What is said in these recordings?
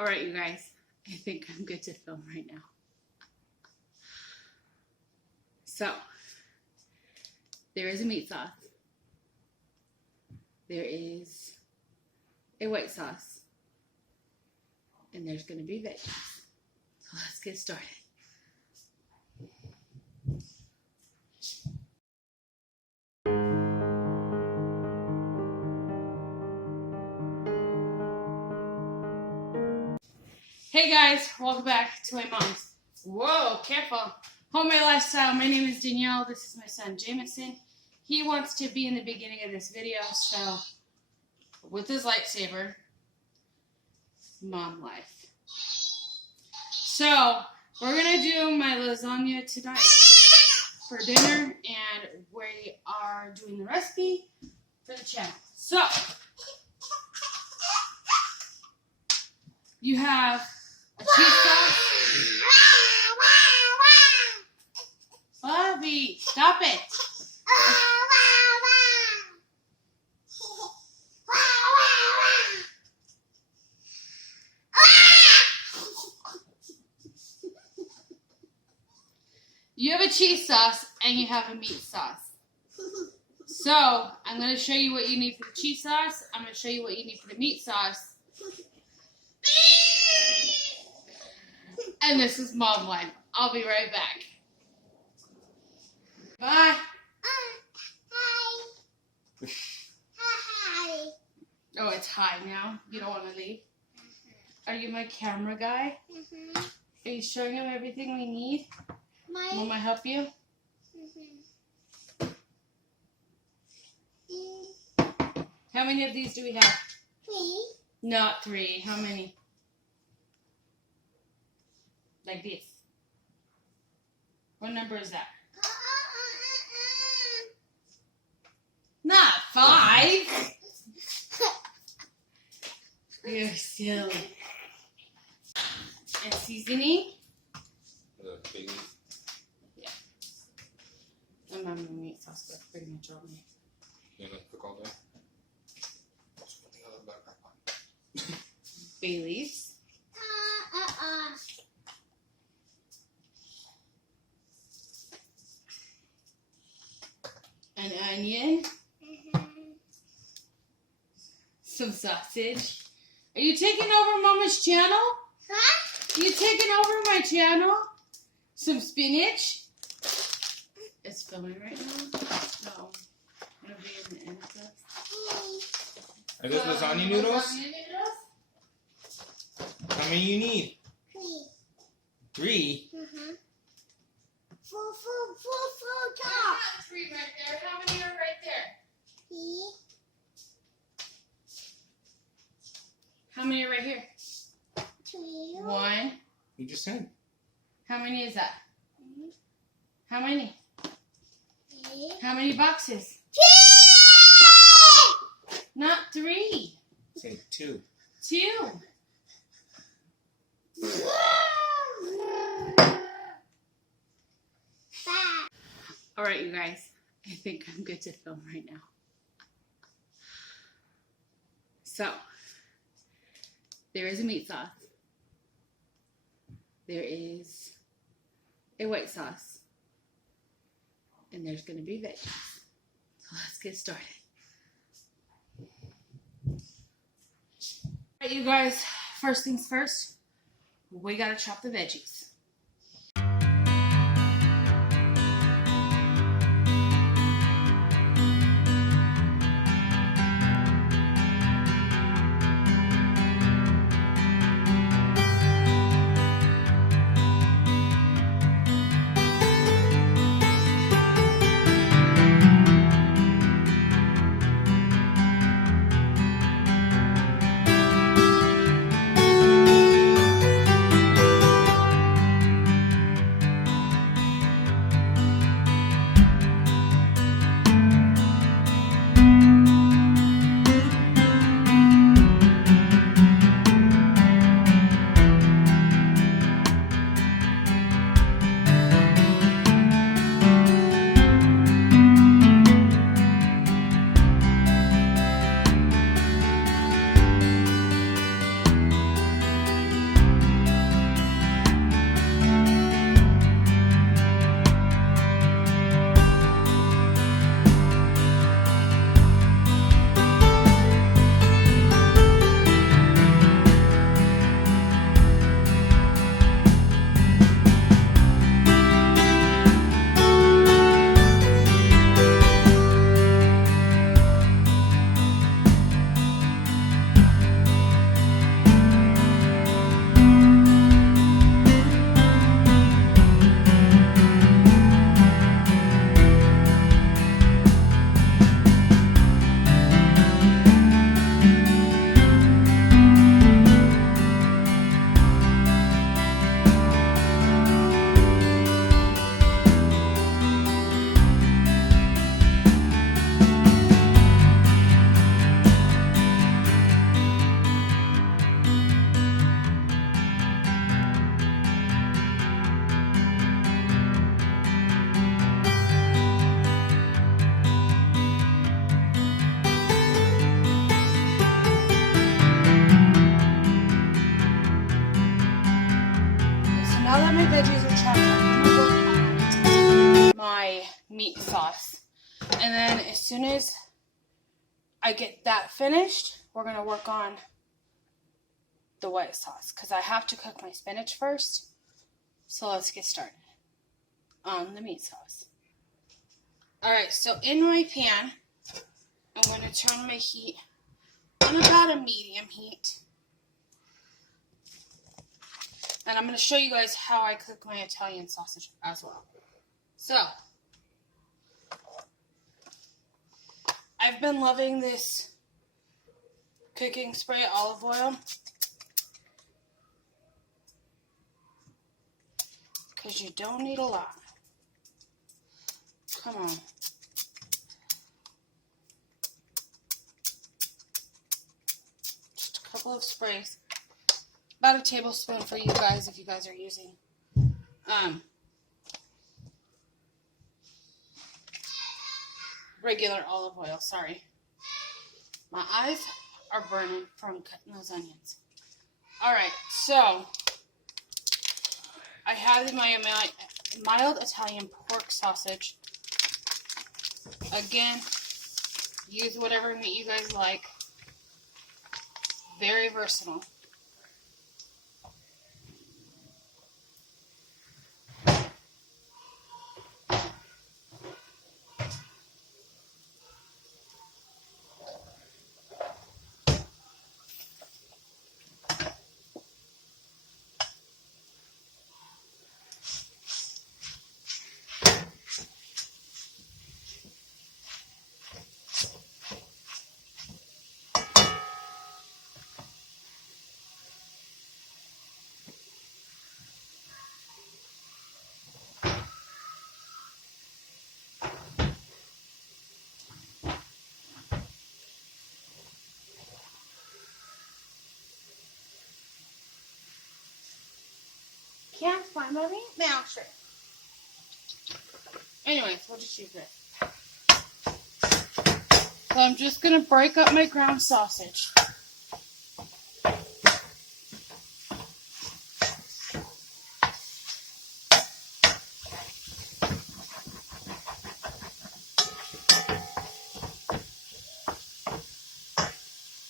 All right, you guys, I think I'm good to film right now. So, there is a meat sauce. There is a white sauce. And there's going to be veggies. So let's get started. Hey guys, welcome back to my mom's. Whoa, careful. Homemade lifestyle. My name is Danielle. This is my son Jameson. He wants to be in the beginning of this video, so with his lightsaber, mom life. So we're gonna do my lasagna tonight for dinner, and we are doing the recipe for the channel. So you have a cheese sauce. Bobby, stop it. You have a cheese sauce and you have a meat sauce. So I'm going to show you what you need for the cheese sauce. I'm going to show you what you need for the meat sauce. And this is mom life. I'll be right back. Bye. Hi. Oh, it's hi now. You don't want to leave? Are you my camera guy? Are you showing him everything we need? Mom, I help you? How many of these do we have? 3. Not 3. How many? Like this. What number is that? Not 5. You're silly. And seasoning? Yeah. And my meat sauce, that's pretty much all me. You gonna cook all day? Bay leaves. An onion. Some sausage. Are you taking over Mama's channel? Huh? You taking over my channel? Some spinach. It's filming right now. No. I'm gonna be in the end of this. Are those lasagna noodles? Lasagna noodles? How many you need? 3. 3? Four There's not 3 right there. How many are right there? 3. How many are right here? 2. 1. You just said. How many is that? How many? 3. How many boxes? 2. Not 3. Say 2. 2. All right, you guys. I think I'm good to film right now. So, there is a meat sauce. There is a white sauce. And there's going to be veggies. So let's get started. All right, you guys. First things first. We got to chop the veggies. my veggies are chopped, I'm gonna work on my meat sauce. And then as soon as I get that finished, we're gonna work on the white sauce because I have to cook my spinach first. So let's get started on the meat sauce. Alright, so in my pan, I'm going to turn my heat on about a medium heat. And I'm going to show you guys how I cook my Italian sausage as well. So, I've been loving this cooking spray olive oil because you don't need a lot. Come on. Just a couple of sprays. About a tablespoon for you guys if you guys are using regular olive oil. Sorry. My eyes are burning from cutting those onions. Alright, so I have my mild Italian pork sausage. Again, use whatever meat you guys like. Very versatile. Can't find my meat masher. Anyways, we'll just use this. So I'm just going to break up my ground sausage.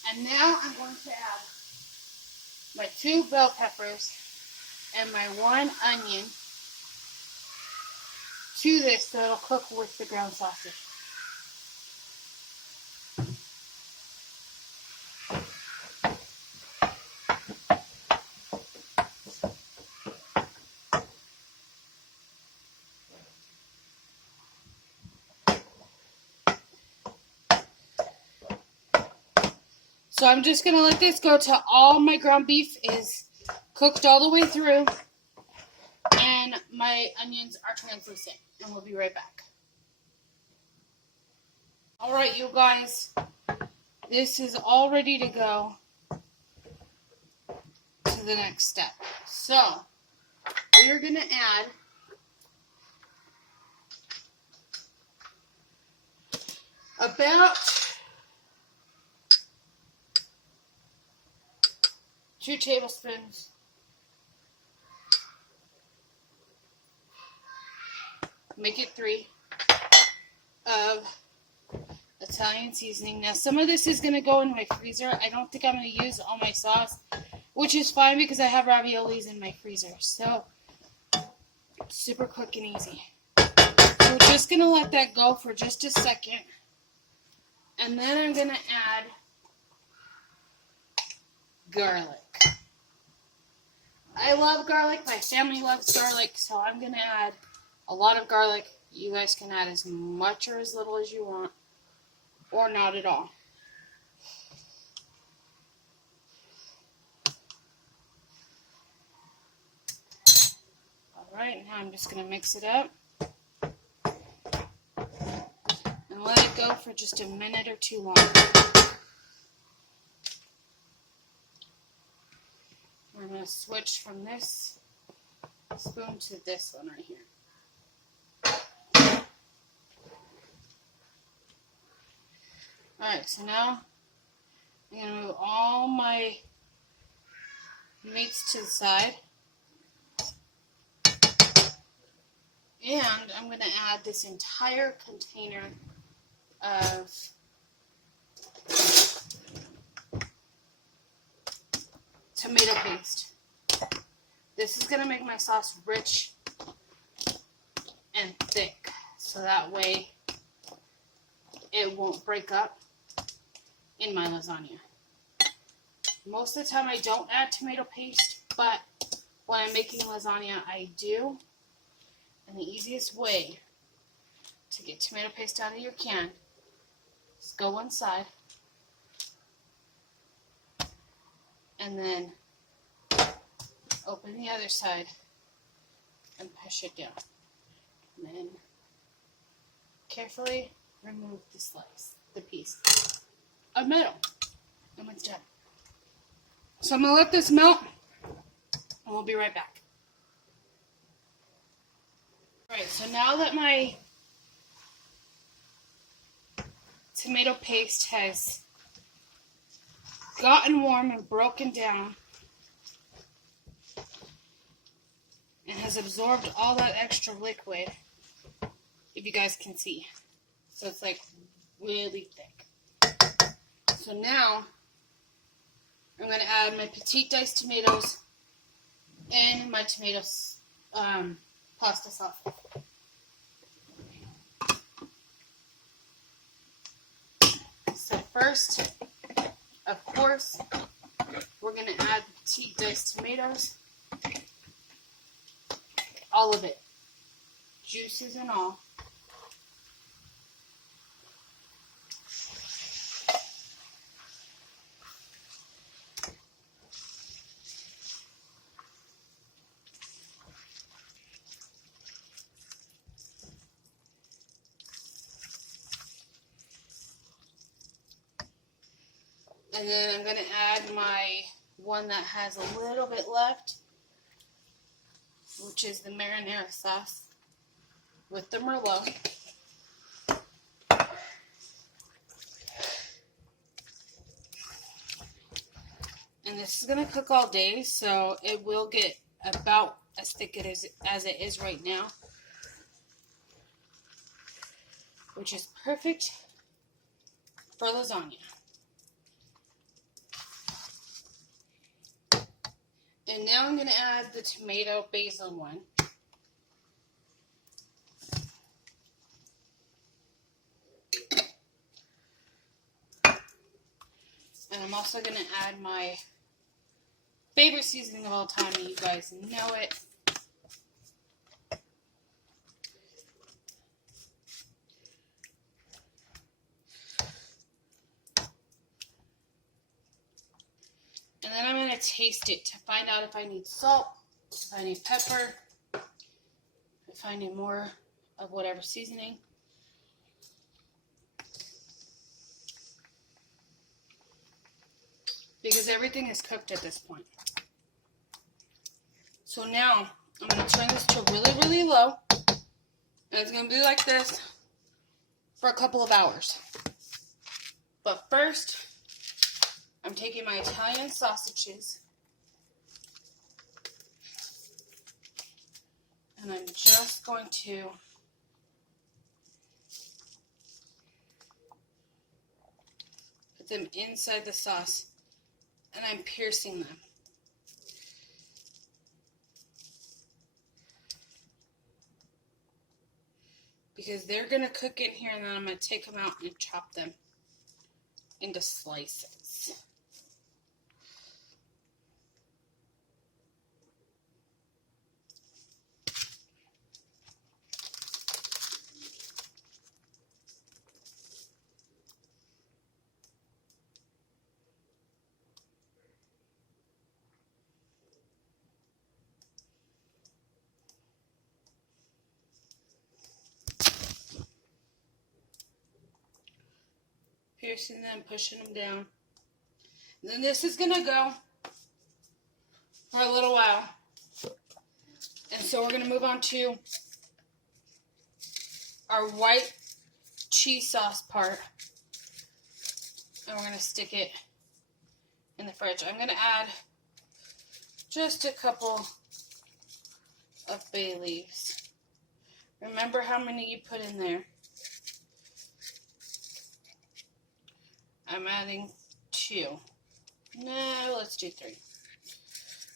And now I'm going to add my 2 bell peppers and my 1 onion to this so it'll cook with the ground sausage. So I'm just going to let this go till all my ground beef is cooked all the way through and my onions are translucent. And we'll be right back. Alright, you guys. This is all ready to go to the next step. So, we're going to add about 2 tablespoons make it 3 of Italian seasoning. Now some of this is going to go in my freezer. I don't think I'm going to use all my sauce, which is fine because I have raviolis in my freezer. So super quick and easy. So we're just going to let that go for just a second. And then I'm going to add garlic. I love garlic. My family loves garlic, so I'm going to add a lot of garlic. You guys can add as much or as little as you want, or not at all. Alright, now I'm just going to mix it up and let it go for just a minute or 2 long. I'm going to switch from this spoon to this one right here. Alright, so now I'm going to move all my meats to the side. And I'm going to add this entire container of tomato paste. This is going to make my sauce rich and thick, so that way it won't break up in my lasagna. Most of the time I don't add tomato paste, but when I'm making lasagna I do. And the easiest way to get tomato paste out of your can is go one side and then open the other side and push it down. And then carefully remove the piece of metal. And it's done. So I'm going to let this melt and we'll be right back. Alright, so now that my tomato paste has gotten warm and broken down and has absorbed all that extra liquid, if you guys can see. So it's like really thick. So now I'm going to add my petite diced tomatoes and my tomato pasta sauce. So first, of course, we're going to add the petite diced tomatoes. All of it. Juices and all. And then I'm going to add my one that has a little bit left, which is the marinara sauce with the Merlot. And this is going to cook all day, so it will get about as thick as it is right now, which is perfect for lasagna. And now I'm going to add the tomato basil one. And I'm also going to add my favorite seasoning of all time, and you guys know it. And then I'm going to taste it to find out if I need salt, if I need pepper, if I need more of whatever seasoning. Because everything is cooked at this point. So now I'm going to turn this to really, really low. And it's going to be like this for a couple of hours. But first, I'm taking my Italian sausages and I'm just going to put them inside the sauce and I'm piercing them. Because they're going to cook in here and then I'm going to take them out and chop them into slices. Piercing them, pushing them down. And then this is going to go for a little while. And so we're going to move on to our white cheese sauce part. And we're going to stick it in the fridge. I'm going to add just a couple of bay leaves Remember how many you put in there. I'm adding 2. No, let's do 3.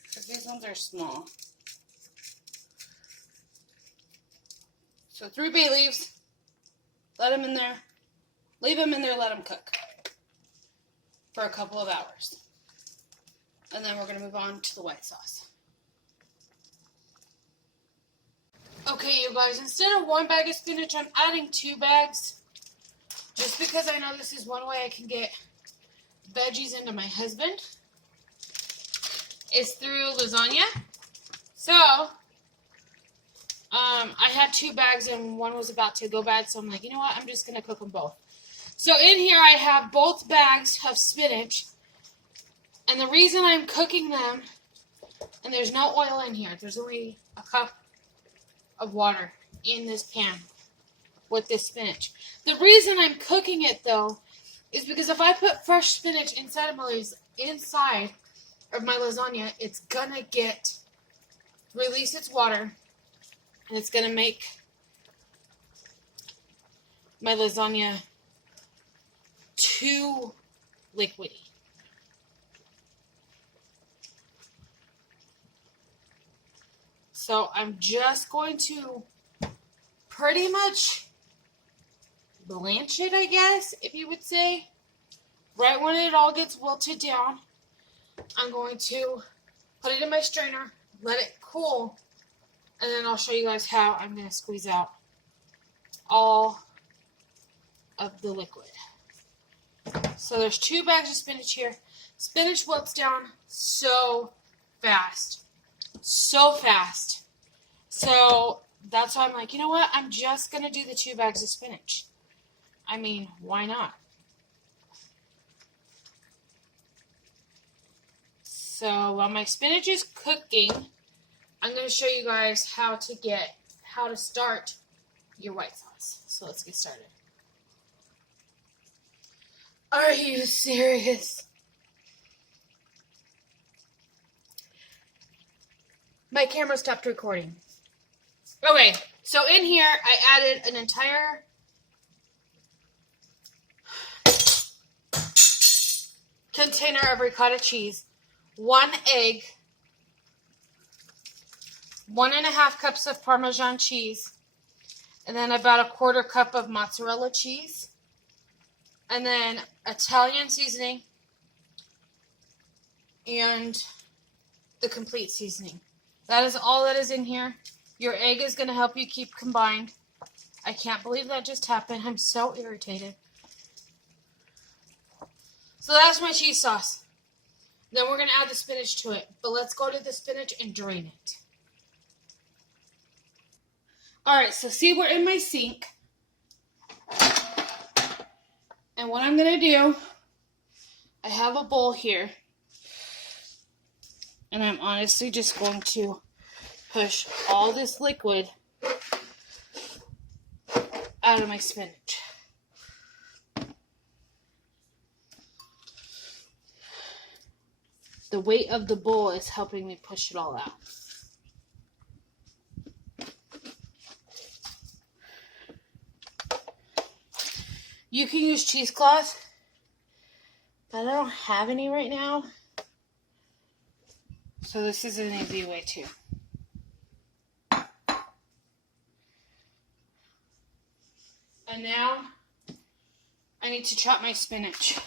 Because these ones are small. So 3 bay leaves. Let them in there. Leave them in there, let them cook for a couple of hours. And then we're going to move on to the white sauce. Okay, you guys, instead of 1 bag of spinach, I'm adding 2 bags. Just because I know this is one way I can get veggies into my husband. Is through lasagna. So, I had 2 bags and one was about to go bad. So I'm like, you know what? I'm just going to cook them both. So in here I have both bags of spinach. And the reason I'm cooking them, and there's no oil in here. There's only a cup of water in this pan with this spinach. The reason I'm cooking it though is because if I put fresh spinach inside of my lasagna, it's gonna release its water, and it's gonna make my lasagna too liquidy. So I'm just going to pretty much blanch it, I guess, if you would say. Right when it all gets wilted down, I'm going to put it in my strainer, let it cool, and then I'll show you guys how I'm going to squeeze out all of the liquid. So there's 2 bags of spinach here. Spinach wilts down so fast. So fast. So that's why I'm like, you know what? I'm just going to do the 2 bags of spinach. I mean, why not? So while my spinach is cooking, I'm going to show you guys how to start your white sauce. So let's get started. Are you serious? My camera stopped recording. Okay, so in here I added an entire container of ricotta cheese, 1 egg, 1.5 cups of Parmesan cheese, and then about 1/4 cup of mozzarella cheese, and then Italian seasoning, and the complete seasoning. That is all that is in here. Your egg is going to help you keep combined. I can't believe that just happened. I'm so irritated. So that's my cheese sauce. Then we're going to add the spinach to it. But let's go to the spinach and drain it. Alright, so see, we're in my sink. And what I'm going to do, I have a bowl here. And I'm honestly just going to push all this liquid out of my spinach. The weight of the bowl is helping me push it all out. You can use cheesecloth, but I don't have any right now. So this is an easy way too. And now I need to chop my spinach.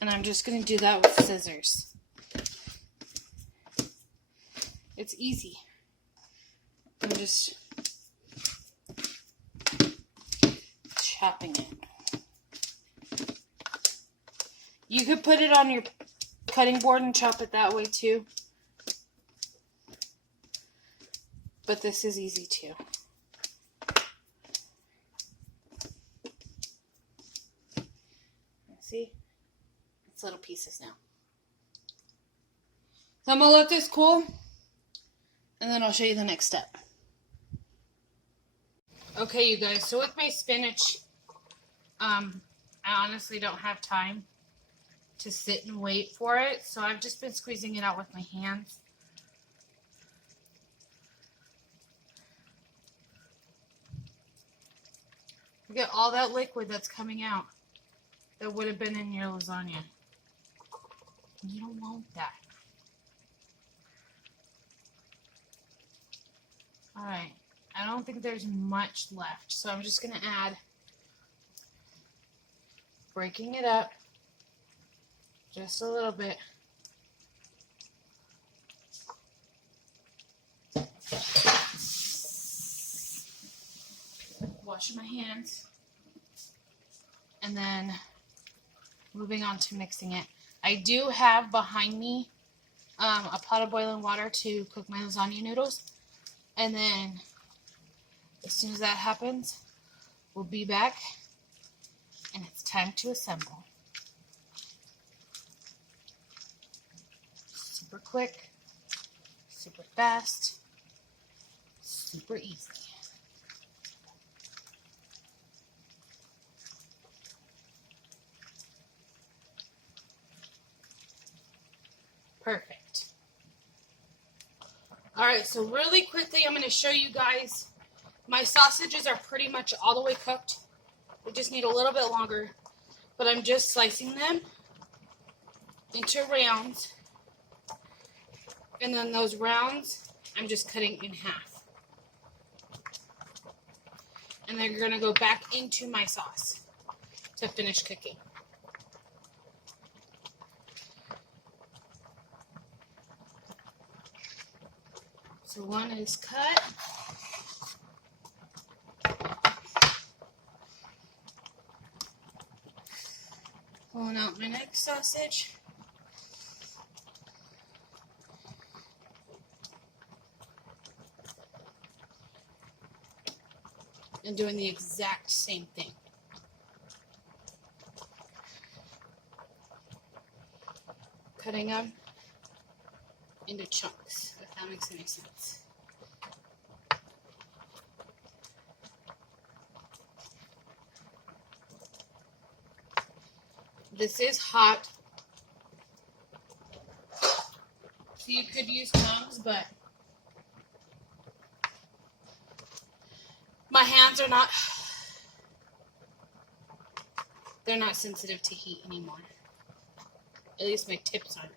And I'm just going to do that with scissors. It's easy. I'm just chopping it. You could put it on your cutting board and chop it that way too. But this is easy too. See? It's little pieces now. So I'm going to let this cool, and then I'll show you the next step. Okay, you guys, so with my spinach, I honestly don't have time to sit and wait for it, so I've just been squeezing it out with my hands. Get all that liquid that's coming out that would have been in your lasagna. You don't want that. Alright, I don't think there's much left, so I'm just going to add, breaking it up just a little bit. Washing my hands. And then moving on to mixing it. I do have behind me a pot of boiling water to cook my lasagna noodles. And then as soon as that happens, we'll be back and it's time to assemble. Super quick, super fast, super easy. Perfect. Alright, so really quickly I'm going to show you guys, my sausages are pretty much all the way cooked. They just need a little bit longer, but I'm just slicing them into rounds, and then those rounds I'm just cutting in half. And they're going to go back into my sauce to finish cooking. So one is cut. Pulling out my next sausage. And doing the exact same thing. Cutting them into chunks, if that makes any sense. This is hot, so you could use tongs, but my hands are not, they're not sensitive to heat anymore. At least my tips aren't.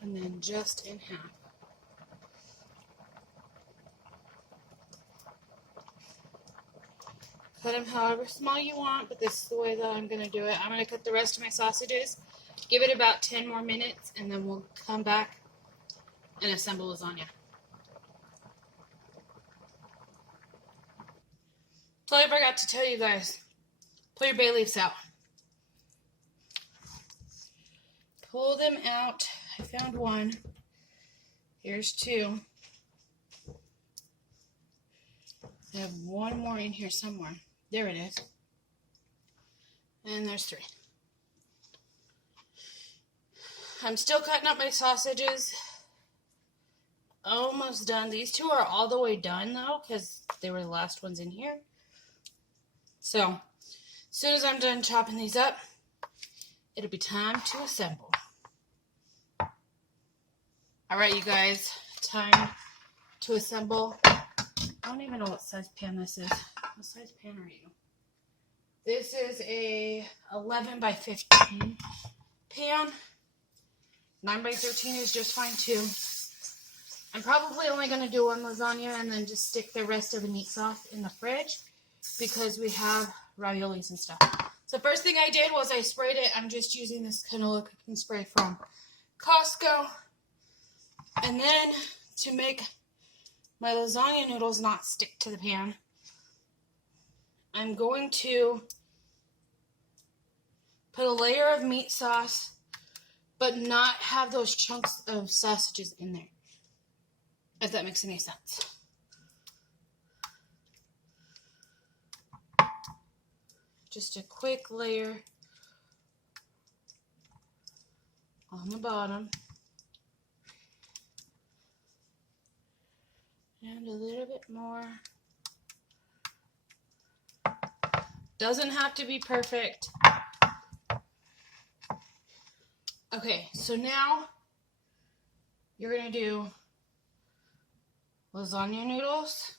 And then just in half. Cut them however small you want, but this is the way that I'm going to do it. I'm going to cut the rest of my sausages, give it about 10 more minutes, and then we'll come back and assemble lasagna. Totally forgot to tell you guys, pull your bay leaves out. Pull them out. I found one. Here's two. I have one more in here somewhere. There it is. And there's three. I'm still cutting up my sausages. Almost done. These two are all the way done though, because they were the last ones in here. So, as soon as I'm done chopping these up, it'll be time to assemble. Alright, you guys, time to assemble. I don't even know what size pan this is. What size pan are you? This is a 11 by 15 pan. 9 by 13 is just fine too. I'm probably only going to do one lasagna and then just stick the rest of the meat sauce in the fridge because we have raviolis and stuff. So first thing I did was I sprayed it. I'm just using this canola cooking spray from Costco. And then to make my lasagna noodles not stick to the pan, I'm going to put a layer of meat sauce, but not have those chunks of sausages in there, if that makes any sense. Just a quick layer on the bottom. And a little bit more Doesn't have to be perfect. Okay, so now you're going to do lasagna noodles.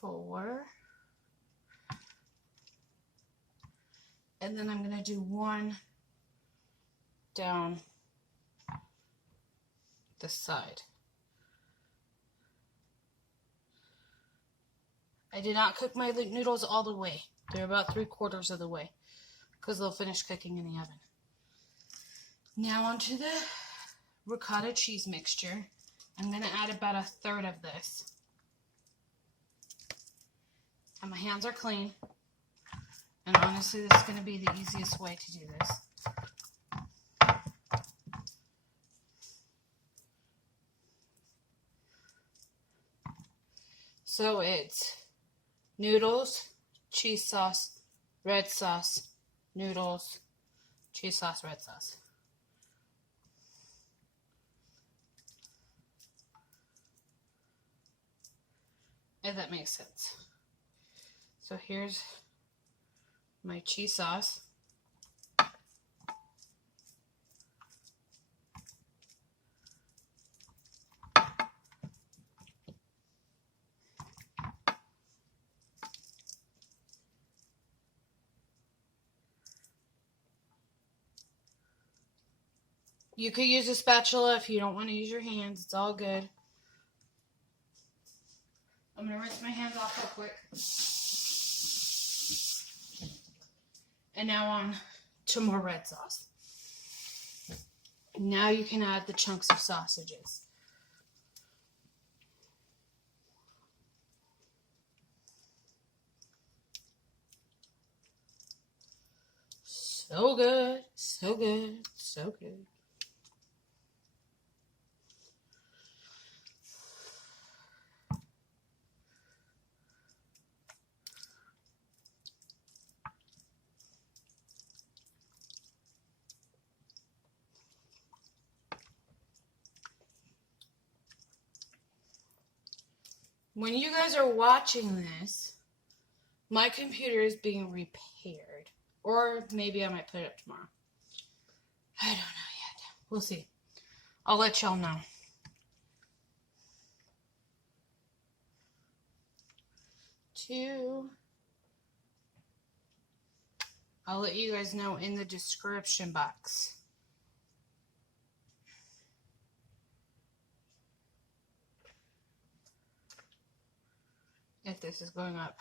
Four. And then I'm going to do one down the side. I did not cook my noodles all the way. They're about 3/4 of the way because they'll finish cooking in the oven. Now onto the ricotta cheese mixture. I'm going to add about 1/3 of this. And my hands are clean. And honestly, this is going to be the easiest way to do this. So it's noodles, cheese sauce, red sauce, noodles, cheese sauce, red sauce. If that makes sense. So here's my cheese sauce. You could use a spatula if you don't want to use your hands. It's all good. I'm going to rinse my hands off real quick. And now on to more red sauce. Now you can add the chunks of sausages. So good, so good, so good. When you guys are watching this, my computer is being repaired. Or maybe I might put it up tomorrow. I don't know yet. We'll see. I'll let y'all know. I'll let you guys know in the description box. If this is going up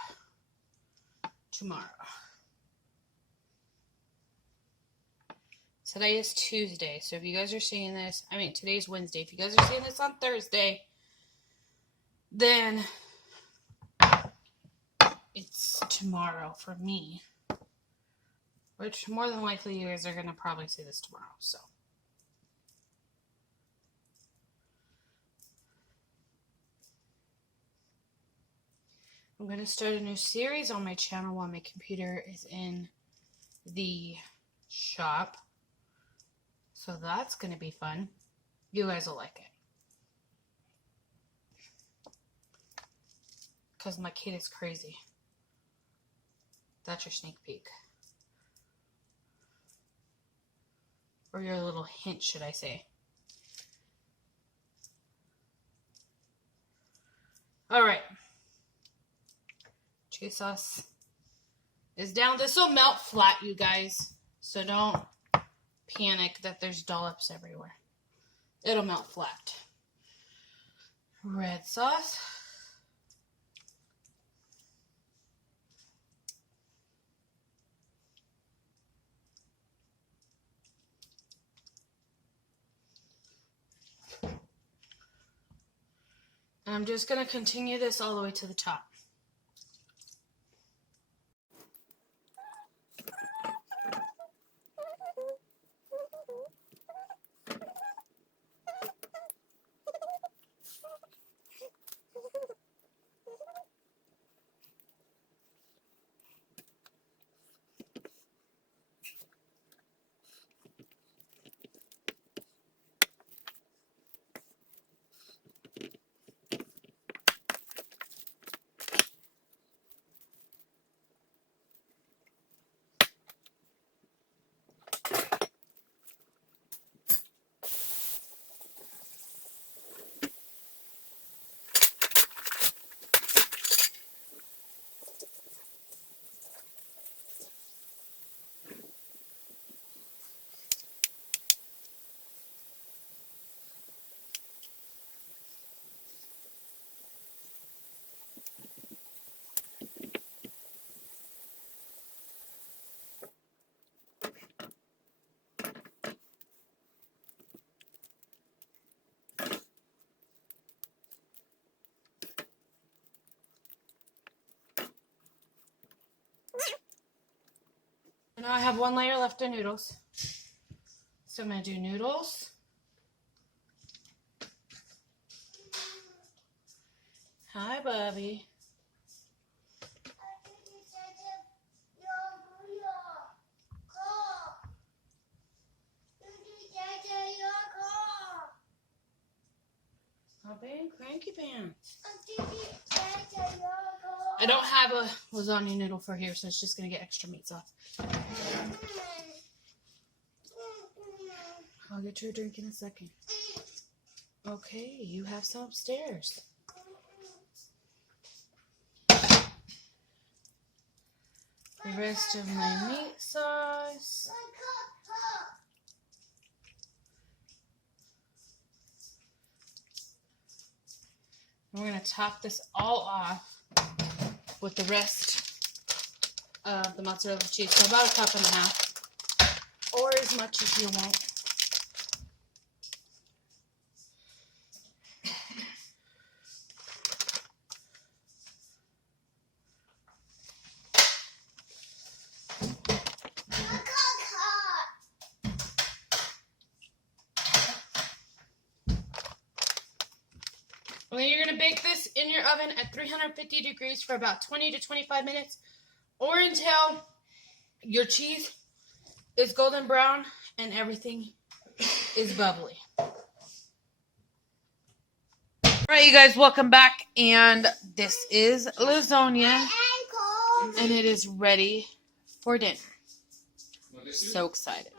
tomorrow. Today is Tuesday, so if you guys are seeing this, today's Wednesday. If you guys are seeing this on Thursday, then it's tomorrow for me. Which, more than likely, you guys are going to probably see this tomorrow, so. I'm going to start a new series on my channel while my computer is in the shop. So that's going to be fun. You guys will like it. Because my kid is crazy. That's your sneak peek. Or your little hint, should I say. Alright. Cheese sauce is down. This will melt flat, you guys. So don't panic that there's dollops everywhere. It'll melt flat. Red sauce. And I'm just going to continue this all the way to the top. have one layer left of noodles. So I'm going to do noodles. Hi, Bubby. I've been cranky pants. I don't have a lasagna noodle for here, so it's just going to get extra meat sauce. I'll get you a drink in a second. Okay, you have some upstairs. The rest of my meat sauce. And we're going to top this all off with the rest of the mozzarella cheese. So about a cup and a half, or as much as you want. And then you're going to bake this in your oven at 350 degrees for about 20 to 25 minutes, or until your cheese is golden brown and everything is bubbly. All right, you guys, welcome back. And this is lasagna, and it is ready for dinner. So excited.